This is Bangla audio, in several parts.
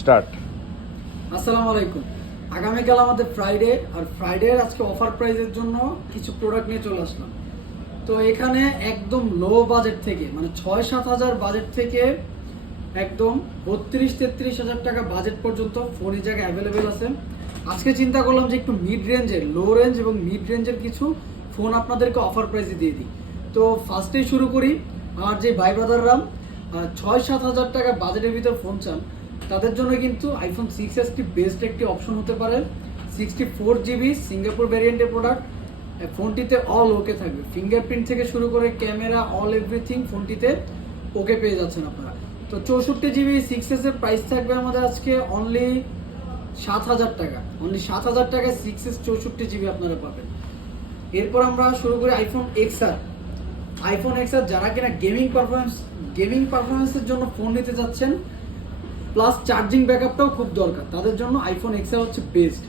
স্টার্ট। আসসালামু আলাইকুম। আগামীকাল আমাদের ফ্রাইডে, আর ফ্রাইডের আজকে অফার প্রাইজের জন্য কিছু প্রোডাক্ট নিয়ে চলে আসলাম। তো এখানে একদম লো বাজেট থেকে, মানে 6-7 হাজার বাজেট থেকে একদম 32-33 হাজার টাকা বাজেট পর্যন্ত ফোন এই জায়গায় অ্যাভেলেবেল আছে। আজকে চিন্তা করলাম যে একটু মিড রেঞ্জের, লো রেঞ্জ এবং মিড রেঞ্জের কিছু ফোন আপনাদেরকে অফার প্রাইসে দিয়ে দিই। তো ফার্স্টেই শুরু করি। আমার যে ভাই ব্রাদাররা 6-7 হাজার টাকা বাজেটের ভিতর ফোন চান, তাদের জন্য কিন্তু আইফোন 6s টি বেস্ট একটি অপশন হতে পারে। 64GB সিঙ্গাপুর ভ্যারিয়েন্টের প্রোডাক্ট। ফোনটিতে অল ওকে থাকবে, ফিঙ্গারপ্রিন্ট থেকে শুরু করে ক্যামেরা, অল এভরিথিং ফোনটিতে ওকে পেয়ে যাচ্ছেন আপনারা। তো 64GB 6s এর প্রাইস থাকবে আমাদের আজকে অনলি 7,000 টাকা। অনলি 7,000 টাকায় 6s 64GB আপনারা পাবেন। এরপর আমরা শুরু করি আইফোন XR। আইফোন XR যারা কিনা গেমিং পারফরমেন্সের জন্য ফোন নিতে যাচ্ছেন, প্লাস চার্জিং ব্যাকআপটাও খুব দরকার, তাদের জন্য আইফোন XR হচ্ছে বেস্ট।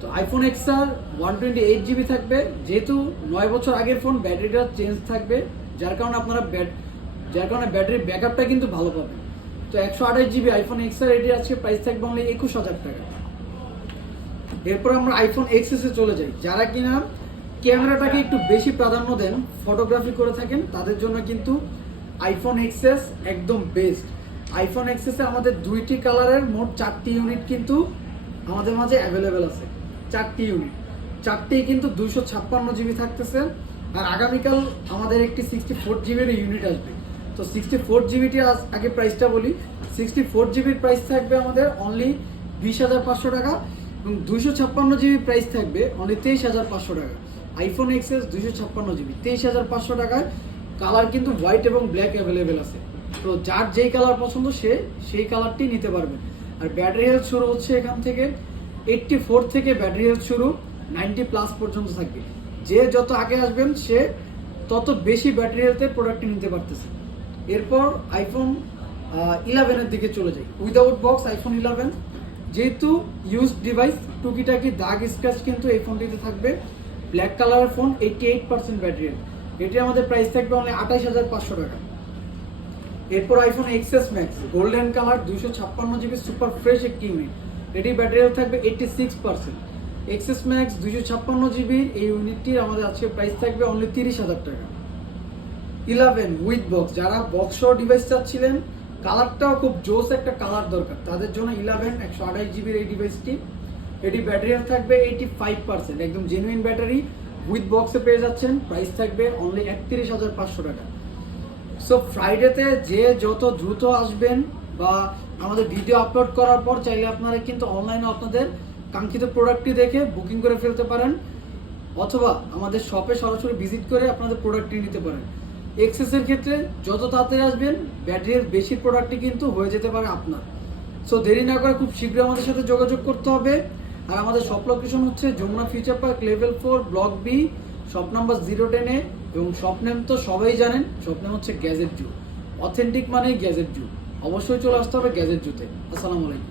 তো আইফোন XR 128GB থাকবে, যেহেতু 9 বছর আগের ফোন, ব্যাটারিটা চেঞ্জ থাকবে, যার কারণে ব্যাটারির ব্যাকআপটা কিন্তু ভালো পাবেন। তো 128GB আইফোন XR এটির আজকে প্রাইস থাকবে অনলি 21,000 টাকা। এরপর আমরা আইফোন XS এ চলে যাই। যারা কিনা ক্যামেরাটাকে একটু বেশি প্রাধান্য দেন, ফটোগ্রাফি করে থাকেন, তাদের জন্য কিন্তু আইফোন XS একদম বেস্ট। আইফোন XS এ আমাদের 2টি কালারের মোট 4টি ইউনিট কিন্তু আমাদের মাঝে অ্যাভেলেবেল আছে। 4টি ইউনিট, 4টিই কিন্তু 256GB থাকতেছে। আর আগামীকাল আমাদের একটি 64GB ইউনিট আসবে। তো 64GBটি আগে প্রাইসটা বলি। 64GBর প্রাইস থাকবে আমাদের অনলি 20,500 টাকা, এবং 256GB প্রাইস থাকবে অনলি 23,500 টাকা। আইফোন XS 256GB 23,500 টাকায়। কালার কিন্তু হোয়াইট এবং ব্ল্যাক অ্যাভেলেবেল আছে। তো যার যেই কালার পছন্দ সে সেই কালারটি নিতে পারবেন। আর ব্যাটারি হেলথ শুরু হচ্ছে এখান থেকে 84 থেকে ব্যাটারি হেলথ শুরু 90+ পর্যন্ত থাকবে। যে যত আগে আসবেন সে তত বেশি ব্যাটারি হেলথের প্রোডাক্টটি নিতে পারতেছে। এরপর আইফোন 11-এর দিকে চলে যাই। উইদাউট বক্স আইফোন 11, যেহেতু ইউজ ডিভাইস, টুকিটাকি দাগ স্ক্র্যাচ কিন্তু এই ফোনটিতে থাকবে। ব্ল্যাক কালারের ফোন, 88% ব্যাটারি হেলথ। এটি আমাদের প্রাইস থাকবে অনলি 28,500 টাকা। এরপর iPhone XS Max golden colour 256GB super fresh একটি ইউনিট, এটি ব্যাটারি হেলথ থাকবে 86%। XS Max 256GB এই ইউনিটটির আমাদের আজকে প্রাইস থাকবে অনলি 30,000 টাকা। 11 উইথ বক্স, যারা বক্স ডিভাইস চাচ্ছিলেন, কালারটাও খুব জোস একটা কালার দরকার, তাদের জন্য 11 128GB এই ডিভাইসটি, এটি ব্যাটারি হেলথ থাকবে 85%, একদম জেনুইন ব্যাটারি, উইথ বক্সে পেয়ে যাচ্ছেন। প্রাইস থাকবে অনলি 31,500 টাকা। সো ফ্রাইডেতে যে যত দ্রুত আসবেন, বা আমাদের ভিডিও আপলোড করার পর চাইলে আপনারা কিন্তু অনলাইনে আপনাদের কাঙ্ক্ষিত প্রোডাক্টটি দেখে বুকিং করে ফেলতে পারেন, অথবা আমাদের শপে সরাসরি ভিজিট করে আপনাদের প্রোডাক্টটি নিতে পারেন। XS এর ক্ষেত্রে যত তাড়াতাড়ি আসবেন, ব্যাটারির বেশি প্রোডাক্টটি কিন্তু হয়ে যেতে পারে আপনার। সো দেরি না করে খুব শীঘ্রই আমাদের সাথে যোগাযোগ করতে হবে। আর আমাদের শপ লোকেশন হচ্ছে Jamuna future park level 4 block B, shop number 010-এ, এবং শপ নেম তো সবাই জানেন, শপ নেম হচ্ছে গ্যাজেট জু। অথেন্টিক মানেই গ্যাজেট জু, অবশ্যই চলে আসতে হবে গ্যাজেট জুতে। আসসালামু আলাইকুম।